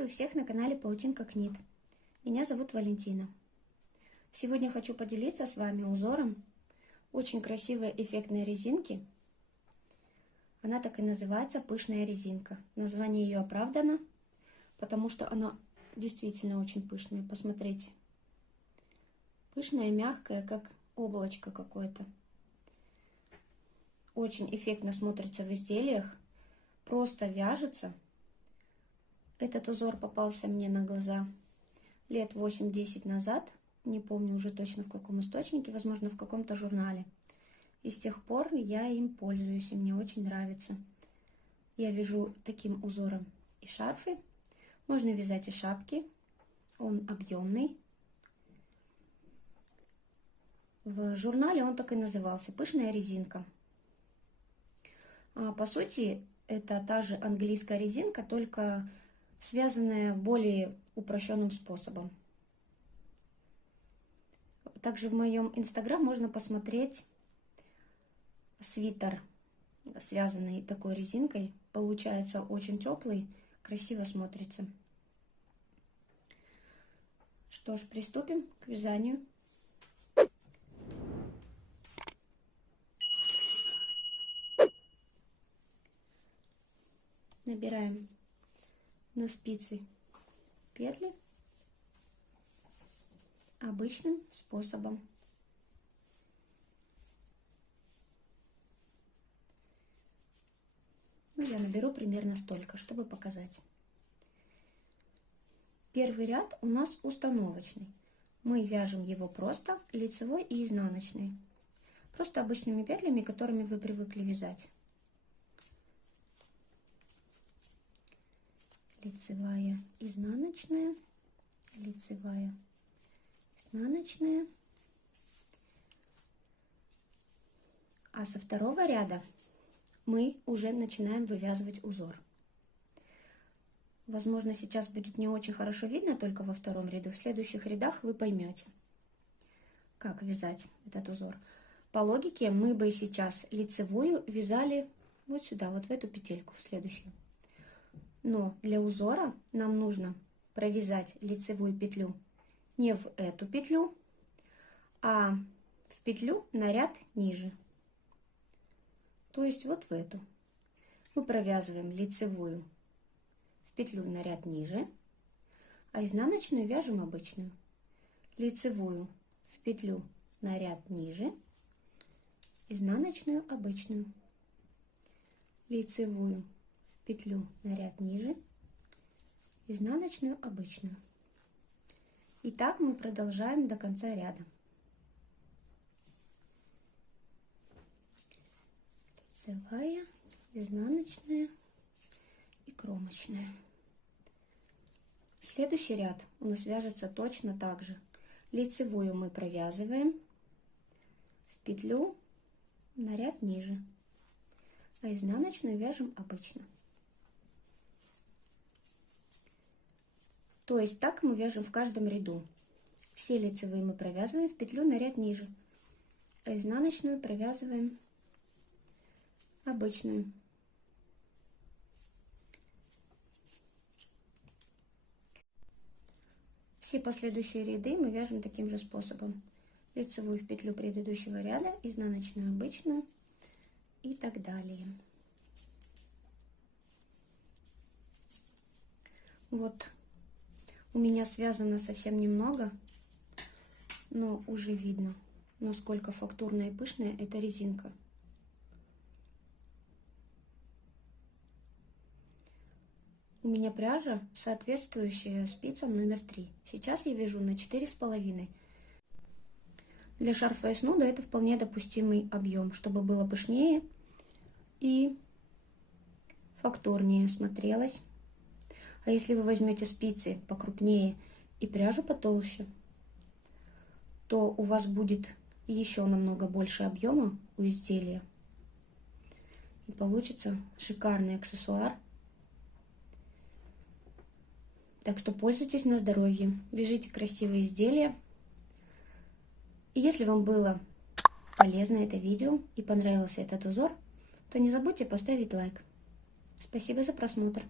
Приветствую всех на канале Паутинка Книт. Меня зовут Валентина. Сегодня хочу поделиться с вами узором очень красивой эффектной резинки. Она так и называется — пышная резинка. Название ее оправдано, потому что она действительно очень пышная. Посмотрите. Пышная, мягкая, как облачко какое-то. Очень эффектно смотрится в изделиях. Просто вяжется. Этот узор попался мне на глаза лет 8-10 назад. Не помню уже точно в каком источнике, возможно, в каком-то журнале. И с тех пор я им пользуюсь, и мне очень нравится. Я вяжу таким узором и шарфы. Можно вязать и шапки. Он объемный. В журнале он так и назывался — пышная резинка. По сути, это та же английская резинка, только связанная более упрощенным способом. Также в моем инстаграм можно посмотреть свитер, связанный такой резинкой. Получается очень теплый, красиво смотрится. Что ж, приступим к вязанию. Набираем на спицы петли обычным способом. Я наберу примерно столько, чтобы показать. Первый ряд у нас установочный. Мы вяжем его просто лицевой и изнаночной. Просто обычными петлями, которыми вы привыкли вязать. Лицевая, изнаночная, лицевая, изнаночная. А со второго ряда мы уже начинаем вывязывать узор. Возможно, сейчас будет не очень хорошо видно только во втором ряду. В следующих рядах вы поймете, как вязать этот узор. По логике мы бы сейчас лицевую вязали вот сюда, вот в эту петельку, в следующую. Но для узора нам нужно провязать лицевую петлю не в эту петлю, а в петлю на ряд ниже. То есть вот в эту. Мы провязываем лицевую в петлю на ряд ниже, а изнаночную вяжем обычную. Лицевую в петлю на ряд ниже, изнаночную обычную. Лицевую в петлю на ряд ниже, изнаночную обычную. И так мы продолжаем до конца ряда. Лицевая, изнаночная и кромочная. Следующий ряд у нас вяжется точно так же. Лицевую мы провязываем в петлю на ряд ниже, а изнаночную вяжем обычно. То есть так мы вяжем в каждом ряду. Все лицевые мы провязываем в петлю на ряд ниже, а изнаночную провязываем обычную. Все последующие ряды мы вяжем таким же способом. Лицевую в петлю предыдущего ряда, изнаночную обычную и так далее. Вот у меня связано совсем немного, но уже видно, насколько фактурная и пышная эта резинка. У меня пряжа, соответствующая спицам номер 3. Сейчас я вяжу на 4,5. Для шарфа и снуда это вполне допустимый объем, чтобы было пышнее и фактурнее смотрелось. А если вы возьмете спицы покрупнее и пряжу потолще, то у вас будет еще намного больше объема у изделия. И получится шикарный аксессуар. Так что пользуйтесь на здоровье, вяжите красивые изделия. И если вам было полезно это видео и понравился этот узор, то не забудьте поставить лайк. Спасибо за просмотр.